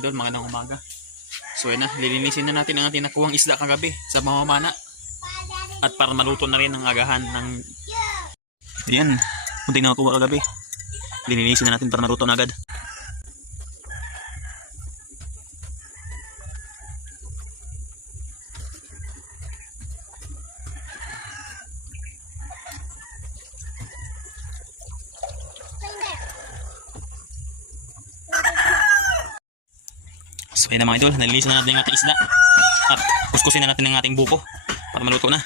idol, magandang umaga. So yun na, lilinisin na natin ang ating nakuhang isda kagabi sa mamamana. At para maluto na rin ang agahan ng... Ayan, kunting nakuha kagabi. Lilinisin na natin para maluto na agad. So ayan na mga idol, nalilisan na natin ang ating isda at kuskusin na natin ang ating buko para maluto na.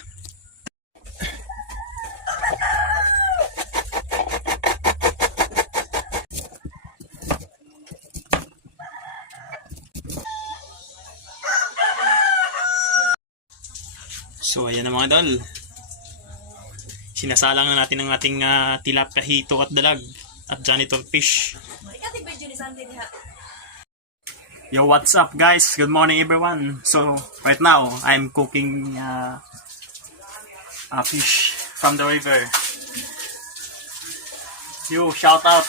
So ayan na mga idol, sinasalang na natin ang ating tilapia, hito at dalag at janitor fish. Yo, what's up guys? Good morning everyone. So right now I'm cooking a fish from the river. You shout out.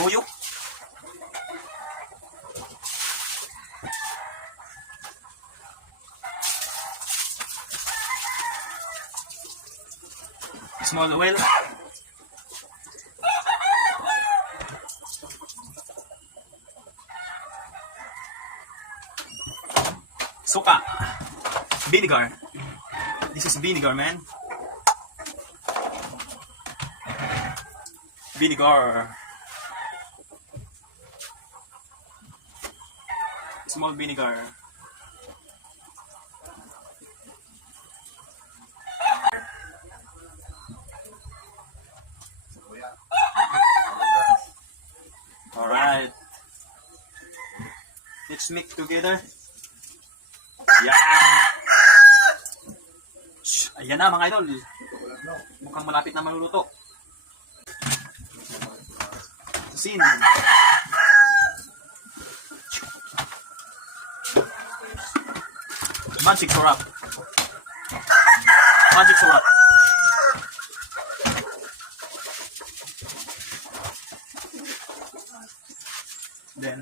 Who you? Small whale. Suka. Vinegar. This is vinegar, man. Vinegar. Small vinegar. Alright. Let's mix together. Yan. Ayan na mga idol. Mukhang malapit na maluluto. Asin. Magic syrup. Magic syrup. Then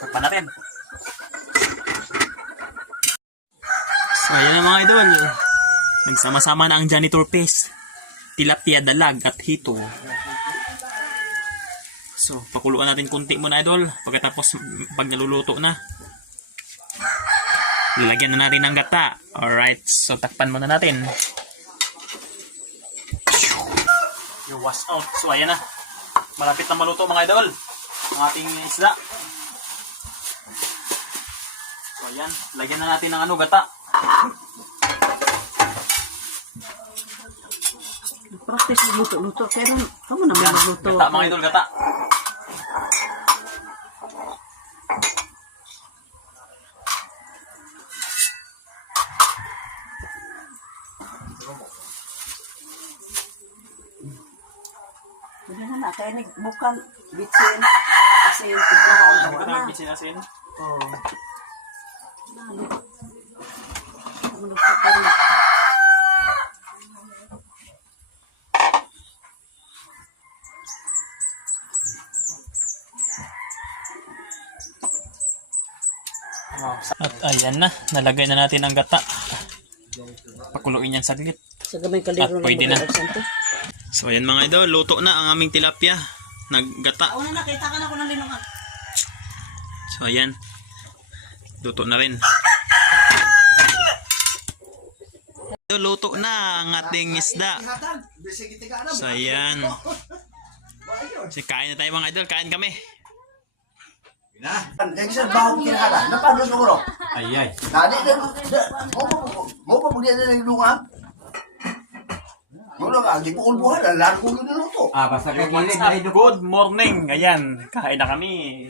takpan natin. So ayan na mga idol, nagsama-sama na ang janitor fish, tilapia, dalag at hito. So pakuluan natin kunti muna idol. Pagkatapos pag naluluto na, lalagyan na natin ng gata. Alright, so takpan muna natin. Yung wash out. So ayan na, malapit na maluto mga idol ang ating isda. So ayan, lagyan na natin ng gata. Practice luto-luto, pero kamu naman magluto. Gata mga idol, gata. Hindi na kaya bukal, bitsin, asin, tiglahan. Ano ka na, bitsin asin? Oo. Magluto ka rin. At ayan na, nalagay na natin ang gata. Pakuluin yan saglit. Sa gamay kaliro At pwede na. Santo. So ayan mga idol, luto na ang aming tilapia. Naggata. Una na, kita ka na ko ng linungan. So ayan, luto na rin. Luto na ang ating isda. So ayan. So kain na tayo mga idol, kain kami. Nagsisan ba akong kinahara? Napano siguro? Ay ay. Nadi, mo pa mo diyan na naglungan? Yung lang, hindi ko kulbuhan. Lalo ko yung niluto. Basta kagilid na ito. Good morning. Ayan, kain na kami.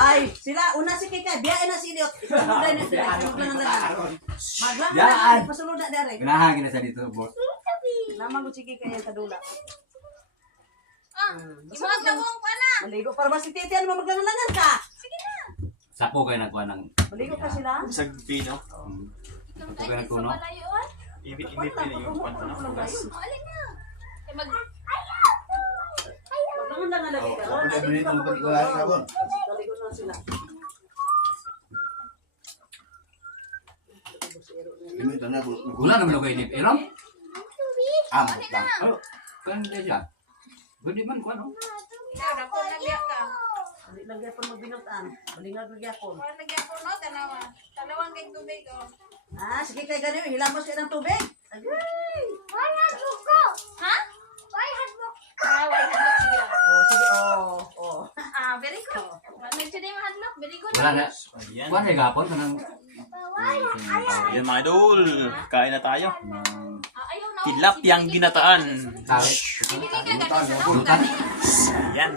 Ay, sila, una si Kika, biyain na si Ilyot. Ipasunod na sila, ipasunod na nila. Maglang na, ipasunod na dere. Ganahan kita sa dito, boss. Naman ko si Kika yung kadula. Imuhag na buong pa na. Maligo para ba si Titi, ano maglangalangan ka? Sige na. Sapo kayo nagkuha ng... Maligo pa sila? Sa pino. Ito ka nagkuno? Malayuan? Hindi yung kwento ng bugas. Alin na. Kaya mag... Naman lang nga lagi ka. Ako na binito ng Kaligo pagkakain na bon. na sila. Binito na ako. Wala naman ako inip. Iram? Amot lang. Ano? Kaya hindi siya. Pwede man ko ano? Ikaw, dako nagya ka. Hindi lagi ako magbinutan. Balingag lagi ako. Parang nagya ko, no? Tanawa. Talawang kay tubig, oh. Ah, sige kay ganyan. Hilamos ka ng tubig. Agay! Ha? Ah, why hadlock? Sige lang. Oh, sige. Oh. Ah, very good. Nag-today mahadlock. Very good. Wala na. Ayan. Kuwan ay gapon. Kanang... Ayan mga idol. Kain na tayo. Ah, ayaw na. Tilapyang ginataan. Kari. Hindi ka gano'n sa naong gani. Ayan.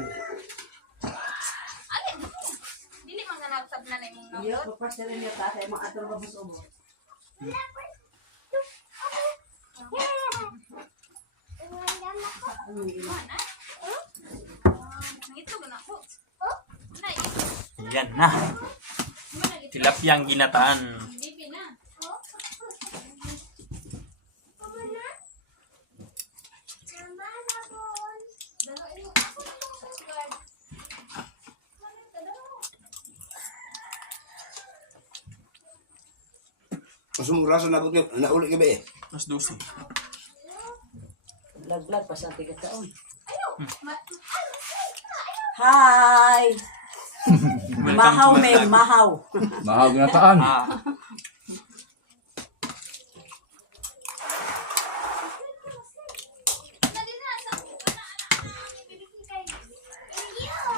Alin? Dili man nga nagsab na na imong Iyo, naot. pagpas na rin yung tatay. Mga atro ba gusto mo? Ito gana ko. Nay, Ayan na. Tilapyang ginataan. bibi na. Mas muraso na ako. Nauli ka ba eh? Mas 12. Lag-lag pa sa tiga taon. Hi! Mahaw, Mel. Mahaw. Mahal ginataan. Ah.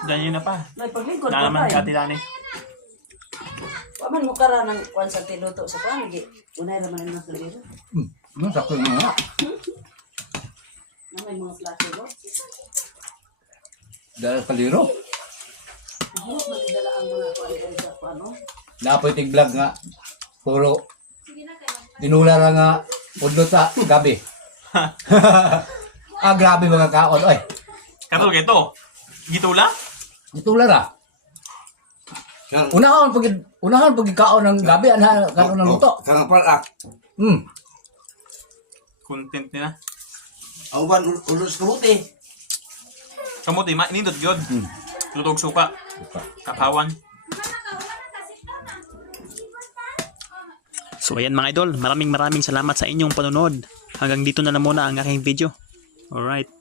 Diyan yun na pa. May paglingkod Na naman pa. katilani. Waman mo kara ng kwan sa tiluto sa kwan. Unay naman ang mga kaliro. Ano sakto yung mga? Na may mga plasiko. Dahil kaliro. Buhok magdala ang mga kwan sa kwan. Napoy tig-vlog nga. Puro. Tinula lang nga. Udlot sa gabi. Ah, grabe mga kaon. Oy, Katol kito. Gitula? itula ra. Kang Unahon pag kaon ng gabi. Ano karon ng luto. Kang palak. Content nila. Ang ban ulos kabuti. Kamuti, nindot yun. Lutog suka. Kapawan. So ayan mga idol, maraming salamat sa inyong panunod. Hanggang dito na lang muna ang aking video. Alright.